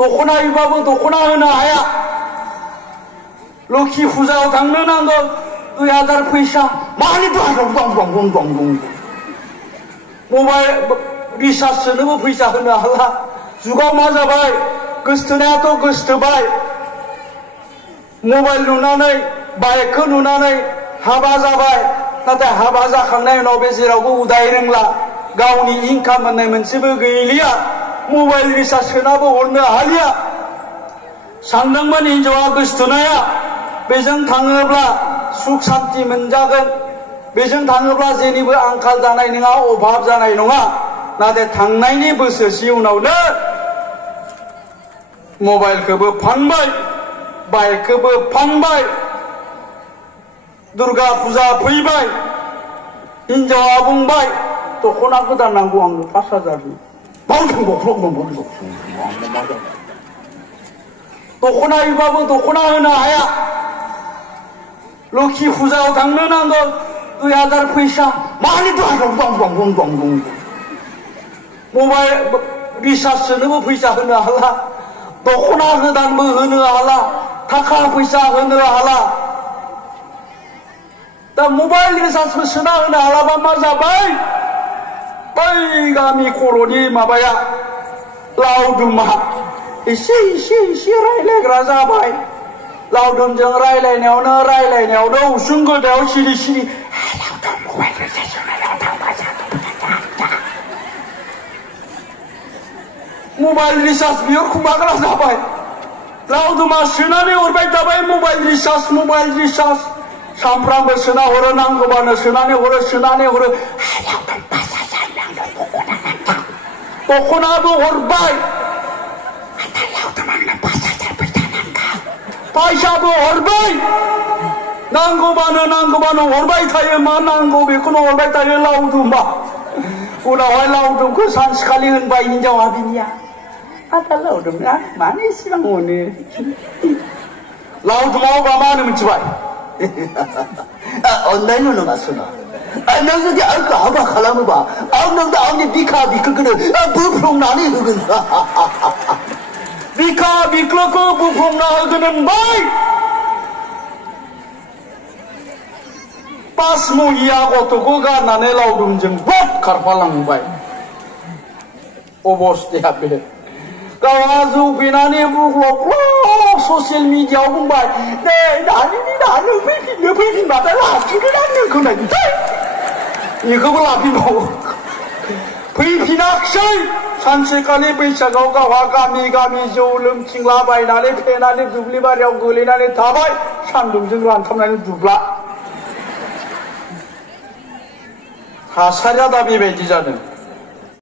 दख'ना बिबाबो दख'ना होनो हाया लोखि फुजायाव थांनो नांगौ 2000 फैसा मानि दं मबाइल रिचार्ज सोनोबो फैसा होनो हाला जुगाव मा जाबाय गोसथोनायाथ' गोसथोबाय मबाइल नुनानै बाइकखौ नुनानै हाबा जाबाय नाथाय हाबा जाखांनायनि उनाव बे जेरावबो उदाय रोंला गावनि इनकाम होननाय मोनसेबो गैलिया मबाइल रिचार्ज सोनाबो हरनो हालिया सानदोंमोन हिनजावा गोसथोनाया बेजों थाङोब्ला सुख शान्ति मोनजागोन बेजों थाङोब्ला जेनिबो आंखाल जानाय नङा अभाब जानाय नङा नाथाय थांनायनि बोसोरसे उनावनो मबाइलखौबो फानबाय बाइकखौबो फानबाय दुर्गा फुजा फैबाय हिनजावा बुंबाय दख'ना गोदान नांगौ आंनो 5000नि दख'ना बिबाबो दख'ना होनो हाया लोखि फुजायाव थांनो नांगौ 2000 फैसा मानि दं मबाइल रिचार्ज सोनोबो फैसा होनो हाला दख'ना गोदानबो होनो हाला थाखा फैसा होनो हाला दा मबाइल रिचार्जबो सोना होनो हालाबा मा जाबाय बै गामि खर'नि माबाया लावदुमा एसे रायलायग्रा जाबाय लावदुमजों रायलायनायावनो उसुं गोदायाव सिरि मबाइल रिचार्ज बिहरखुमाग्रा जाबाय लावदुमा सोनानै हरबाय थाबाय मबाइल रिचार्ज सानफ्रामबो सोना हरो नांगौबानो सोनानै हरो दख'नाबो हरबाय फैसाबो हरबाय नांगौबानो हरबाय थायो मा नांगौ बेखौनो हरबाय थायो लावदुमा उनावहाय लावदुमखौ सानसेखालि होनबाय हिनजावा बिनिया आदा लावदुमा मानो इसेबां अनो लावदुमाव मा होनो मिथिबाय अन्नायल' नङा सुना नों जुदि आंखौ हाबा खालामोबा आं नोंनो आंनि बिखा बिख्लोखौनो बोफ्लंनानै होगोन बिखा बिख्लोखौ बोफ्लंना होगोन होनबाय 5 महिया गथ'खौ गारनानै लावदुमजों बद खारफालांबाय अबस्थाया बे गावहा जौ फेनानै बुग्ल'ब ससियेल मिडियाआव बुंबाय नै दानो फैफिनबाथाय लाफिनगोन आं नोंखौ नायनोसै बेखौबो लाफिनबावो फैफिनाखिसै सानसेखालि बैसागआव गावहा गामि जौ लोंथिंलाबायनानै फेनानै दुब्लि बारियाव गोलैनानै थाबाय सान्दुंजों रानथाबनानै दुब्ला थासारिया दा बेबायदि जादों